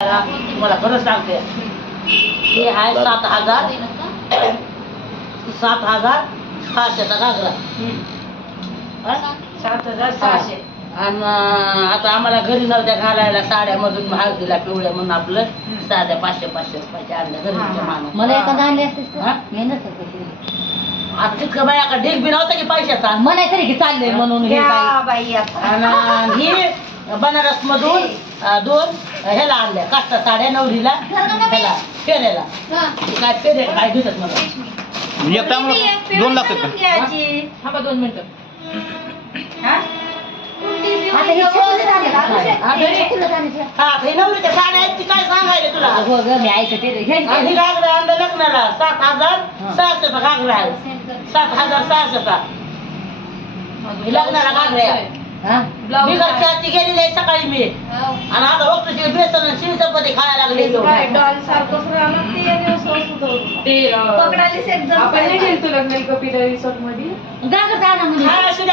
तुम्हाला खरं सांगते हे आहे 7,600चा घागरा 7,600 आणि आता आम्हाला घरी नव्हत्या घालायला साड्यामधून हळदीला पिवळ्या म्हणून आपलं साध्या 500 रुपयाच्या आणल्या घरी माणूस मला एखादा आणले असते आता तितकं बाई आता ढीक बी नव्हता की पैशाचा म्हणाय तरी की चाललंय म्हणून हे बाई आणि ही बनारस मधून 2 ह्याला आणल्या काष्टा साड्या नवरीला ह्याला फेऱ्याला काय फेरे काय घेतात मला 2 लागतात का? थांबा 2 मिनिटं हा हे नवरीच्या साड्या आहेत ती काय सांगायला तुला मी ऐकते आणि घागरा आणलं लग्नाला 7,600चा घागरा आहे 7,600चा लग्नाला घागऱ्या मी घरच्याची गेलेली आहे सकाळी मी आणि आता बघतो ते बेसन शिळ चपाती खायला लागले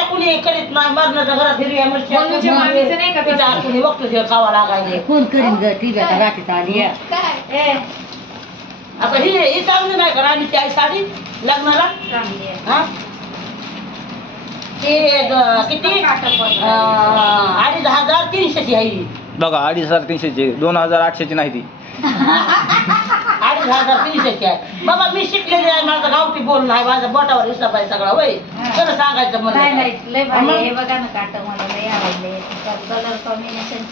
कुणी करीत नाही मरणाच्या घरात हिरव्या मिरच्या कुणी बघतो ते खावा लागायचे फोन करीन ग ती रात्रीचा आली आता ही चांगली नाही का राणीची आई साडी लग्नाला हा ते किती 2,300ची आहे बघा 2,300ची 2,800ची नाही ती 2,300ची आहे बाबा मी शिकलेली आहे माझं गावठी बोलणं आहे माझ्या बोटावर हिसाब आहे सगळा वय खरं सांगायचं मला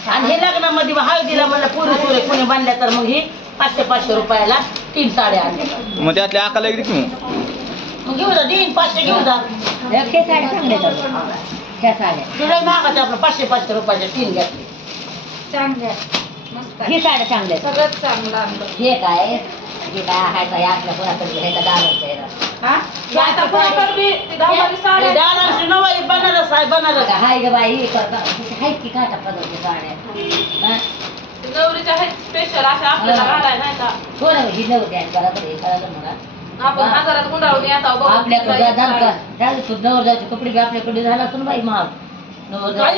आणि हे लग्नामध्ये हळदीला म्हणलं पुरे पुरे कोणी बांधल्या तर मग ही 500 रुपयाला 3 साड्या आणल्या मग त्यातल्या आकाला एक की मग घेऊ जा 500 घेऊ जा तुला मागायचं आपलं 500 रुपयाच्या 3 घेतली हे साड्या चांगल्या सगळं चांगलं आणलं हे काय हाय काय आपल्या कोणाकडे हे बनारस आहे बनारस हाय ग बाई आहेत की काटा पदरच्या साड्या नवरीच्या आहेत स्पेशल अशा आपल्याला घालाय नाही का हो ना ही नव्हती आणि बरोबर हे कळलं मला आपण बाजारात गुंडाळून येतो आपल्याकडे नवरदेवाचे कपडे बी आपल्याकडे झाला असतो ना बाई महाग नवरीच्या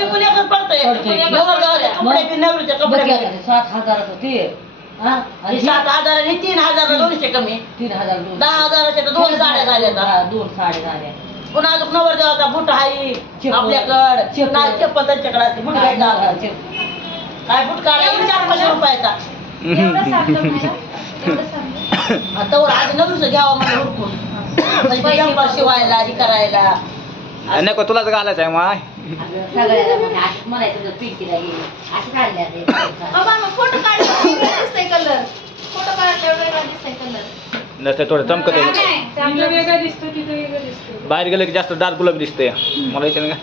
कपडे 7,000 होते 7,000 आणि 3,000 200 कमी 3,000 10,000च्या 2 साड्या झाल्या 2 साड्या झाल्या पुन्हा अजून नवरदेवाचा बुट आहे आपल्याकडे नाही चप्पल त्यांच्याकडे बुट घ्यायचा काय बुट काढायचा 400 रुपयाचा आता आधी नवरीचं घ्यावं मला हुडकून जंपर शिवायला हे करायला नको तुलाच घालायचं आहे माय सगळ्याला म्हणायचं पिंकीला असं काढल्या फोटो काढल्यावर दिसतंय कलर फोटो काढल्यावर वेगळा दिसतंय कलर नसते थोडं चमकत आहे वेगळा दिसतो तिथं वेगळं दिसतो बाहेर गेलं की जास्त डार्क गुलाबी दिसतंय मला याच्यानं का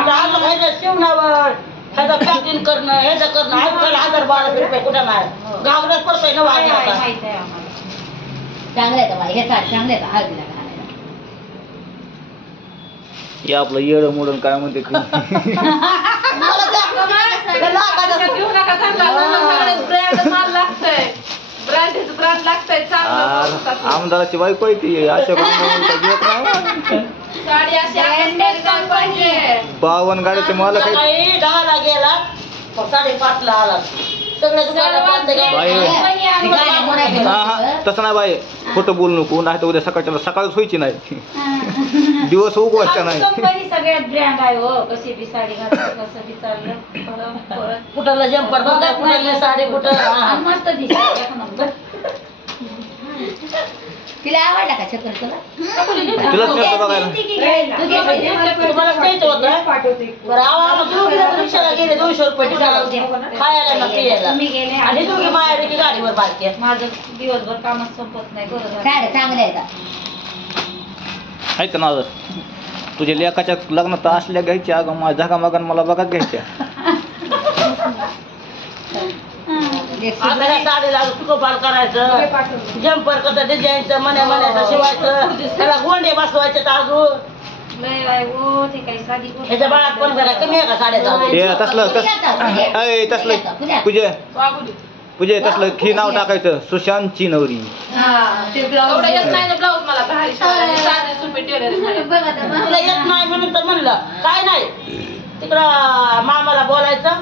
आता अजून ह्याच्या शिवणावर ह्याचं पॅकिंग करणं ह्याचं करणं आजकाल 1,000-1,200 रुपये कुठं नाही घागराच पडतोय ना वाजता चांगलं आहे का बाई हे साडी चांगले आहे का हळदीला घालायला हे आपलं येडं मोडून काय म्हणते घेऊ नका ब्रँड माल लागतंय ब्रँड लागतंय चांगलं आमदाराची बायको आहे ती अशा साडी अशी पाहिजे 52 गाडीचे मालक आहे 10ला गेला 5:30ला आला सगळ्या तसं नाही बाई खोटं बोलू नको नाही तर उद्या सकाळच व्हायची नाही दिवस उगवायचा नाही कंपनी सगळ्यात ब्रँड आहे हो कशी बी साडी घातली कसं बी चाललं कुठला जम्पर कुठली साडी कुठं मस्त दिसत तिला आवडला का चक्कर तुला तुलाच मिळतं बघायला तुम्हाला द्यायचं होतं रिक्षाला गेले 200 रुपये खायला ना पियाला आणि दोघी माया की गाडीवर बाकी माझं दिवसभर कामात संपत नाही बरोबर साड्या चांगल्या आहे का ऐक ना तुझ्या लेकाच्या लग्नात असल्या घ्यायच्या अगं माझ्या मागण मला बघत घ्यायच्या आपल्याला साडीला तुकोपाल करायचं जम्पर कसं डिझाईनचं मण्याचं शिवायचं त्याला गोंडे बसवायचे अजून ह्याच्या बाळात पण करा कमी आहे का साड्याचा तसलं पूजे तसलं की नाव टाकायचं सुशांतची नवरी तुला येत नाही म्हणून तर म्हणलं काय नाही तिकडं मामाला बोलायचं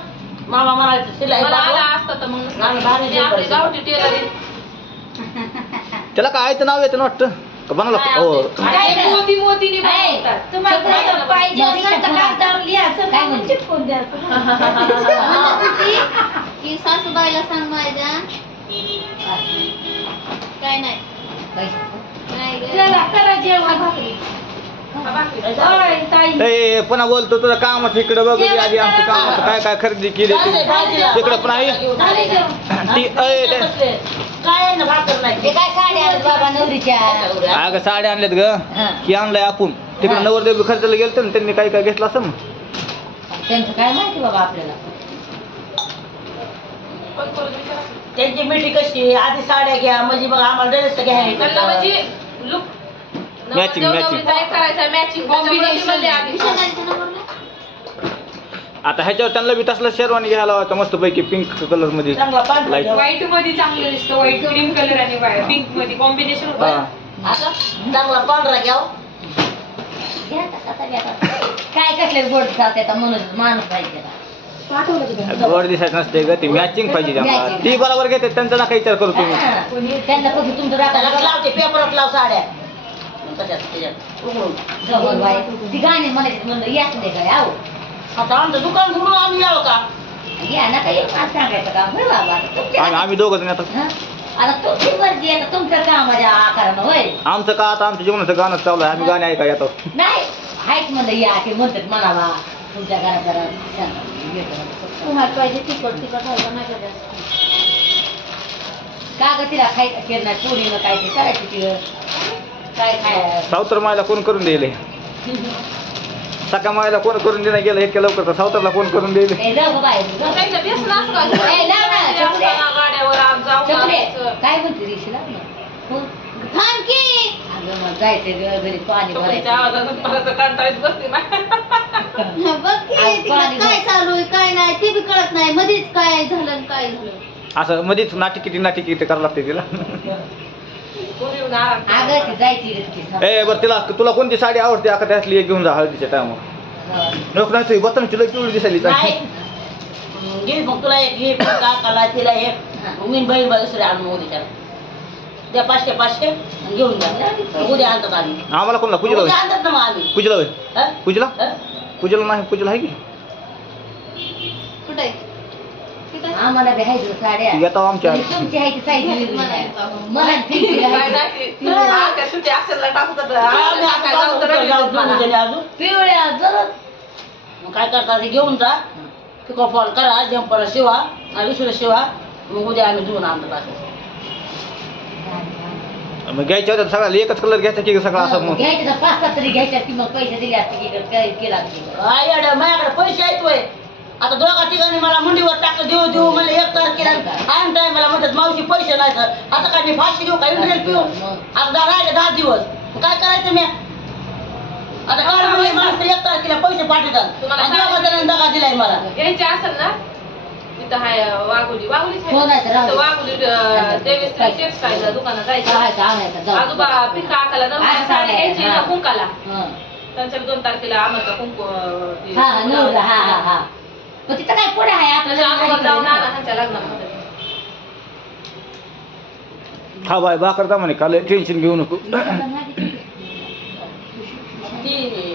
मामा म्हणायचं शिलाई मला आला असतं तर मग आम्ही भारी आणि आपली जेवण गावठी टेलरिंग. त्याला काय आयचं नाव येतं ना वाटतं का बनवलं हो आणि मोतीने बनवतात. तुम्हाला कसं पाहिजे असेल तर कागदावर लिहायचं, काय म्हणजे? चिपकून द्यायचं. की सासूबाईला सांग माझ्या काय नाही नाही ग. चला करा जेवण. भाकरी. हा, बाकी. होय, ताई. ए पुन्हा बोलतो तुझं कामाचं इकडे बघ आधी आमचं कामाचं काय काय खरेदी केली तिकडे पण आहे झाले जेवण. ती काय आहे ना भाकर हे नाही काय साड्या आहेत बाबा नवरीच्या? अगं साड्या आणल्यात ग हा. की आणलंय आपण तिकडे नवरदेव खर्चाला गेलतो ना त्यांनी काय काय घेतलं असं मग. त्यांचं काय माहिती बाबा आपल्याला. पण करून विचारा. त्यांची मिठी कशी आहे? आधी साड्या घ्या म्हणजे मग आम्हाला ड्रेस त्यांना घ्यायचं म्हणजे लुक Matching, matching. करायचा मॅचिंग कॉम्बिनेशन आधी. विशालांच्या नंबरला? आता ह्याच्यावर त्यांना बी तसला शेरवानी घ्यायला होता मस्त पैकी पिंक कलर मध्ये चांगला पांढरा Light. घ्या. व्हाईट मध्ये चांगलं दिसतं. व्हाईट क्रीम कलर आणि पिंक मध्ये कॉम्बिनेशन हा. होतं. आता चांगला पांढरा घ्याव घ्या आता, आता घ्या आता. काय कसले गोड जाते माणूस पाहिजे आता. गोड दिसायचं नसते ग ती मॅचिंग पाहिजे त्यांना. Matching. ती बरोबर घेते त्यांचा नका विचार करू तुम्ही हा. त्यांना कसं तुमचं त्याला राखा लावते पेपरात लाव साड्या तशाच त्याच्यात उघडून. जवळ बाई. ती गाणी म्हणायची म्हणलं याच नाही काय आहो. आता आमचं दुकान उघडून आम्ही यावं का या ना काही सांगायचं काम होय बाबा आता तुमच्या- आम्ही दोघं जण आता हा? आता तुमची मर्जी आहे, आता तुमचं काम माझ्या आकारानं होय. आमचं का आता आमच्या जीवनाचं गाणं चालू आहे आम्ही गाणे ऐका येतो नाही आहेत म्हणलं या की म्हणतात म्हणावा तुमच्या घरात जरा तुम्हाला पाहिजे तिखट तिखट व्हायला नाही का जास्त. का ग तिला खायचं केलं नाही पोरीनं काय ते करायचं तिला काय खाय सावतर मायला कोण करून दिले सका मायला कोण करून देणं गेलं इतक्या लवकर तर सावतरला कोण करून दिले ए, जाऊ गं बाई जाऊ. त्यांचं व्यसन असं का? ए, लाव ना, चपले. गाड्यावर आज जाऊन चपले. आणायचं. काय म्हणते दिशी लाव ना. हो. थांब की. अगं मग जायचं ग, घरी पाणी तुमच्या आवाजातून परत कंटाळीत बसली ना. बघ की तिकडं काय चालू आहे काय नाही ते बी कळत नाही मध्येच काय झालं आणि काय झालं. असं मध्येच नाटिकी करावं लागते तिला पोरीहून आराम करा. अगं ती जायची रे ती. ए बरं तिला तुला कोणती साडी आवडते आता त्यातली एक घेऊन जा हळदीच्या टायमावर नको नाही तुझी बत्ताची लई पिवळी दिसायली नाही घे मग तुला एक घे काकाला तिला एक मी बहीण दुसरे आणून उद्या द्या 500 आणि घेऊन जा उद्या आणतात आम्ही आम्हाला कोणला पूजेला उद्या होय आणतात ना मग आम्ही पूजेला होय हं? पूजेला हं? पूजेला नाही पूजेला आहे की कुठे तिथं आम्हाला बी हाय साड्या ती येतो आमच्या आणि तुमची आहे ती साईज वेगळी नाही. मला फिरती काय आहे. नाही ते. हा, त्या सुट्टी अक्षरला टाकतात. आम्ही आता जाऊ तर जाऊ दोघीजणी अजून पिवळ्या जरद. मग काय करतात हे घेऊन जा पिको फॉल करा जंपर शिवा आणि विसरू शिवा मग उद्या आम्ही धुवून आणतात असं मग घ्यायच्या होत्या सगळ्याला एकच कलर घ्यायचा की सगळा असं मग घ्यायचे तर 5-7 तरी घ्यायच्या की मग पैसे दिले असते की काय केला आयड माझ्याकडे पैसे आहेत वय आता दोघा तिघांनी मला मुंडीवर टाकलं देऊ देऊ मला 1 तारखेला आण टायमाला म्हणतात मावशी पैसे नाही तर आता काय मी फाशी घेऊ का इंटरेस्ट पिऊन आता राहिले 10 दिवस मग काय करायचं मी आता काय माणसं 1 तारखेला पैसे पाठवतात तुम्हाला आणि दोघा जणांनी दगा दिलाय मला घ्यायचे असेल ना तिथं हाय वाघोलीच हो नाही तर राहू दे. वाघोली देवीश्री टेक्सटाईल दुकानात जायचं आणायचं आणायचं जाऊ. आजोबा पिंका आकाला नवरीला साडी घ्यायची ना कुंकाला हं. त्यांच्या 2 तारखेला आमचा कुंकू ते हा हा नवरा हा हा हा पण तिथं काय पुढे आहे त्याच्या आजोबा जाऊन आला आपल्याला ह्यांच्या लग्नामध्ये हा बाय भाकर दा म्हणे काल टेन्शन घेऊ नको ती